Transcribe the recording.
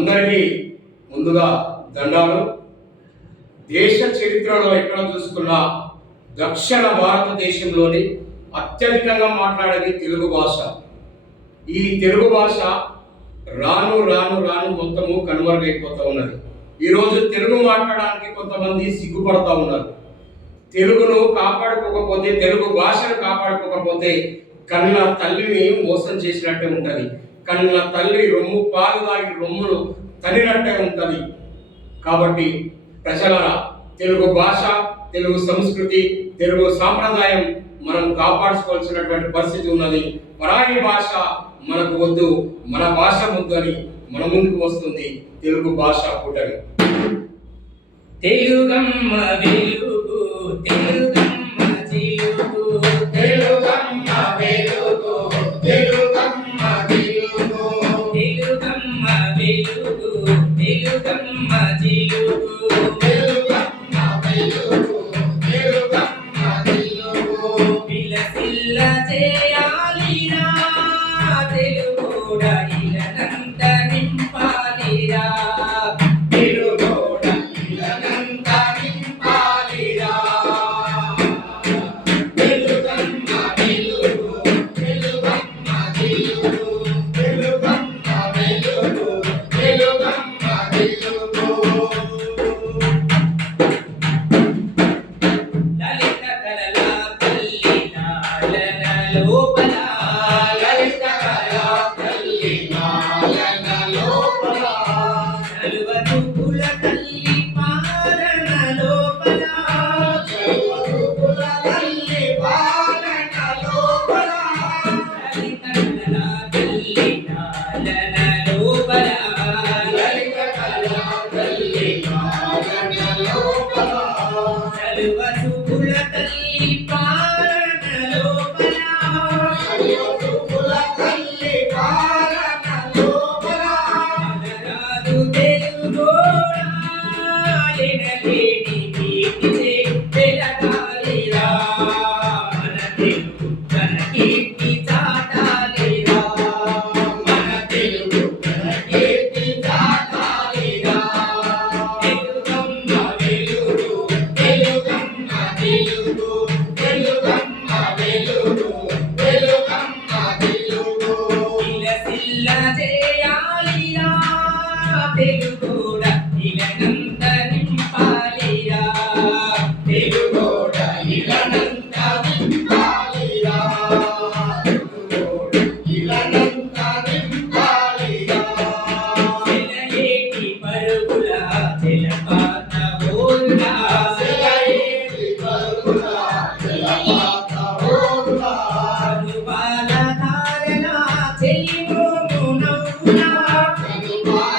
అందరికీ ముందుగా దండాలు. దేశ చరిత్రలో ఎక్కడ చూసుకున్నా దక్షిణ భారతదేశంలోని అత్యధికంగా మాట్లాడేది తెలుగు భాష. ఈ తెలుగు భాష రాను రాను రాను మొత్తము కనుమరుగైపోతూ ఉన్నది. ఈరోజు తెలుగు మాట్లాడడానికి కొంతమంది సిగ్గుపడతా ఉన్నారు. తెలుగును కాపాడుకోకపోతే తెలుగు భాషను కాపాడుకోకపోతే కన్న తల్లిని మోసం చేసినట్టే ఉంటుంది. కన్న తల్లి రొమ్ము పాలు తాగి రొమ్మును తనినట్టే ఉంటుంది. కాబట్టి ప్రజలరా తెలుగు భాష తెలుగు సంస్కృతి తెలుగు సాంప్రదాయం మనం కాపాడుకోవాల్సినటువంటి పరిస్థితి ఉన్నది. పరాయి భాష మనకు వద్దు మన భాష వద్దు అని మన ముందుకు వస్తుంది తెలుగు భాష కూటమి. తెలుగమ్మ వెలుగు తెలుగమ్మ నలువరు చేయాలిరా. తెలుగోడ ఇలనంత నింపాలిరా. తెలుగోడ ఇలనంత నింపాలిరా Bye.